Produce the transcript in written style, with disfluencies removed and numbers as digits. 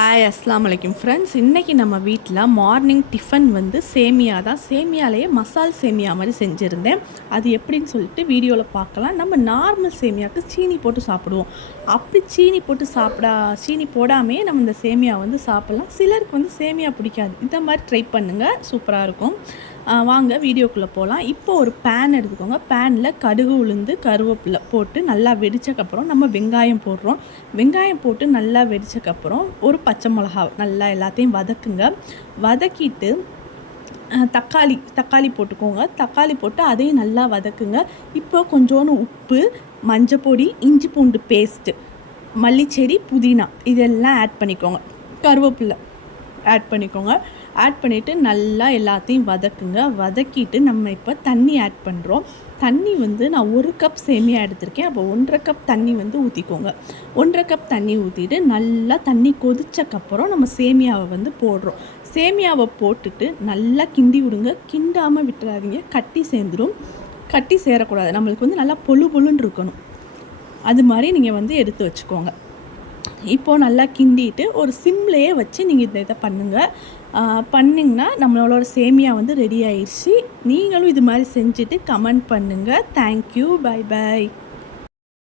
Hi அஸ்ஸலாமு அலைக்கும் friends. இன்றைக்கி நம்ம வீட்டில் மார்னிங் டிஃபன் வந்து சேமியா தான். சேமியாலேயே மசால் சேமியா மாதிரி செஞ்சுருந்தேன். அது எப்படின்னு சொல்லிட்டு வீடியோவில் பார்க்கலாம். நம்ம நார்மல் சேமியாவுக்கு சீனி போட்டு சாப்பிடுவோம். அப்படி சீனி போடாமே நம்ம இந்த சேமியா வந்து சாப்பிட்லாம். சிலருக்கு வந்து சேமியா பிடிக்காது. இந்த மாதிரி ட்ரை பண்ணுங்கள், சூப்பராக இருக்கும். வாங்க வீடியோக்குள்ளே போகலாம். இப்போ ஒரு பேன் எடுத்துக்கோங்க. பேனில் கடுகு, உளுந்து, கருவேப்பிலை போட்டு நல்லா வெடித்தக்கப்புறம் நம்ம வெங்காயம் போடுறோம். வெங்காயம் போட்டு நல்லா வெடித்தக்கப்புறம் ஒரு பச்சை மிளகா நல்லா எல்லாத்தையும் வதக்குங்க. வதக்கிட்டு தக்காளி போட்டுக்கோங்க. தக்காளி போட்டு அதையும் நல்லா வதக்குங்க. இப்போ கொஞ்சோண்டு உப்பு, மஞ்சப்பொடி, இஞ்சி பூண்டு பேஸ்ட்டு, மல்லிச்செடி, புதினா இதெல்லாம் ஆட் பண்ணிக்கோங்க. கருவேப்பிலை ஆட் பண்ணிக்கோங்க. ஆட் பண்ணிவிட்டு நல்லா எல்லாத்தையும் வதக்குங்க. வதக்கிட்டு நம்ம இப்போ தண்ணி ஆட் பண்ணுறோம். தண்ணி வந்து நான் 1 கப் சேமியா எடுத்திருக்கேன். அப்போ 1.5 கப் தண்ணி வந்து ஊற்றிக்கோங்க. 1.5 கப் தண்ணி ஊற்றிட்டு நல்லா தண்ணி கொதிச்சக்கப்புறம் நம்ம சேமியாவை வந்து போடுறோம். சேமியாவை போட்டுட்டு நல்லா கிண்டி விடுங்க. கிண்டாமல் விட்டுறாதீங்க, கட்டி சேர்ந்துடும். கட்டி சேரக்கூடாது, நம்மளுக்கு வந்து நல்லா பொழுன்னு இருக்கணும். அது மாதிரி நீங்கள் வந்து எடுத்து வச்சுக்கோங்க. இப்போது நல்லா கிண்டிட்டு ஒரு சிம்லேயே வச்சு நீங்கள் இதை பண்ணுங்கள். பண்ணிங்கன்னா நம்மளோட சேமியா வந்து ரெடி ஆயிடுச்சு. நீங்களும் இது மாதிரி செஞ்சுட்டு கமெண்ட் பண்ணுங்கள். Thank you, bye bye.